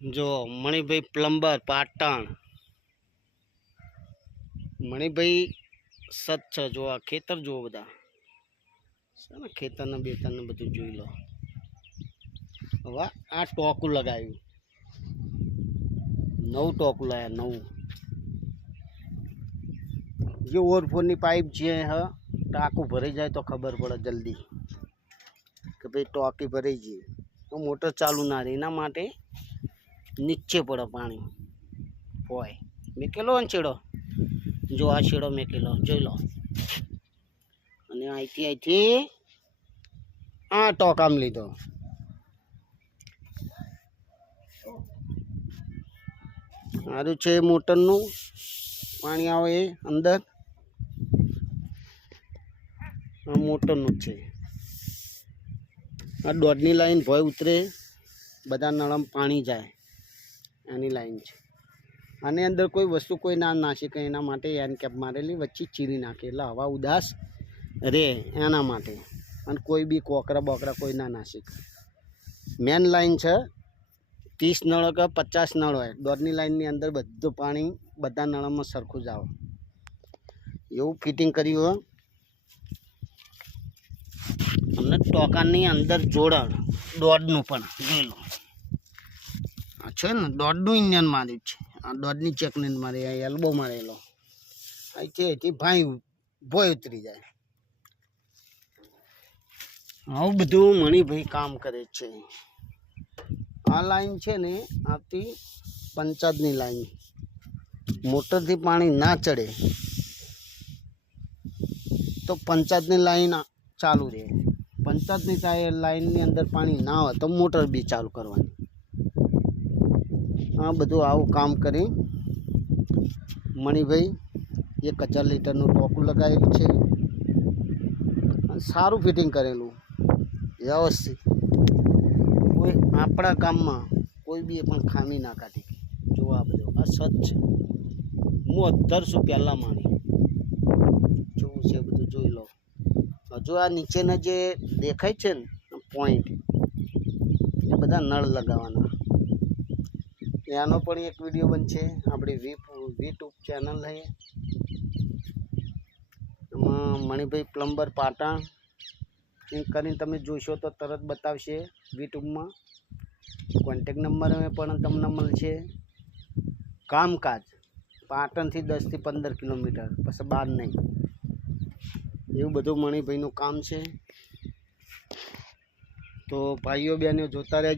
જો મણિભાઈ પ્લમ્બર પાટણ, મણિભાઈ સચ્ચ જો આ ખેતર જુઓ બધા છે ને, ખેતરના બેતરને બધું જોઈ લો. હવે આ ટોકું લગાવ્યું, નવું ટોકું લાવ્યા, નવું. જે ઓવરફ્લોની પાઇપ છે હ ટાંકું ભરાઈ જાય તો ખબર પડે જલ્દી કે ભાઈ ટોકી ભરાઈ ગઈ, તો મોટર ચાલુ ના રહે. એના માટે નીચે પડે પાણી હોય. મેકેલો ને છેડો, જો આ છેડો મેકેલો જોઈ લો. અને અહીંથી આ ટોકામ લીધો. સારું છે મોટરનું પાણી આવે એ અંદર, આ મોટરનું જ છે. આ દોડની લાઈન ભોય ઉતરે, બધા નળમ પાણી જાય, આની લાઈન છે. આની અંદર કોઈ વસ્તુ કોઈ ના નાખે કે એના માટે એન કેપ મારેલી વચ્ચે ચીરી નાખે એટલે હવા ઉદાસ રે એના માટે. અને કોઈ બી કોકરા બોકરા કોઈ ના નાખે. મેન લાઈન છે, 30 નળ કે 50 નળ હોય. દોડની લાઈનની અંદર બધું પાણી બધા નળમાં સરખું જ આવે એવું ફિટિંગ કર્યું હોય. અમને ટોકાની અંદર જોડાણ દોડનું પણ જોઈ લો. આ છે ને દોડનું ઇન્જન માર્યું છે. આ દોડની ચેકને મારે, આ એલ્બો મારેલો, અહીંથી ભાઈ ભોય ઉતરી જાય. આવું બધું મણિભાઈ કામ કરે છે. આ લાઈન છે ને આથી પંચાયતની લાઈન, મોટરથી પાણી ના ચડે તો પંચાયતની લાઈન ચાલુ રહે. પંચાયતની લાઈનની અંદર પાણી ના હોય તો મોટર બી ચાલુ કરવાની. આ બધું આવું કામ કરી મણિભાઈ 1000 લીટરનું ટોકું લગાવેલું છે. સારું ફિટિંગ કરેલું વ્યવસ્થિત. કોઈ આપણા કામમાં કોઈ બી પણ ખામી ના કાઢી. જોવા બધું આ સ્વચ્છ. હું 1800 પહેલાં માણી જોવું છે બધું જોઈ લો. હજુ આ નીચેના જે દેખાય છે ને પોઈન્ટ, એ બધા નળ લગાવવાના. એનો પણ એક વિડીયો બનશે આપણી યુટ્યુબ ચેનલ છે. એમાં મણિભાઈ પ્લમ્બર પાટણ એમ કરીને તમે જોશો તો તરત બતાવશે યુટ્યુબમાં. કોન્ટેક નંબર પણ તમને મળશે. કામકાજ પાટણથી 10 થી 15 કિલોમીટર, પછી બહાર નહીં. એવું બધું મણિભાઈનું કામ છે. તો ભાઈઓ બહેનો જોતા રહેજો.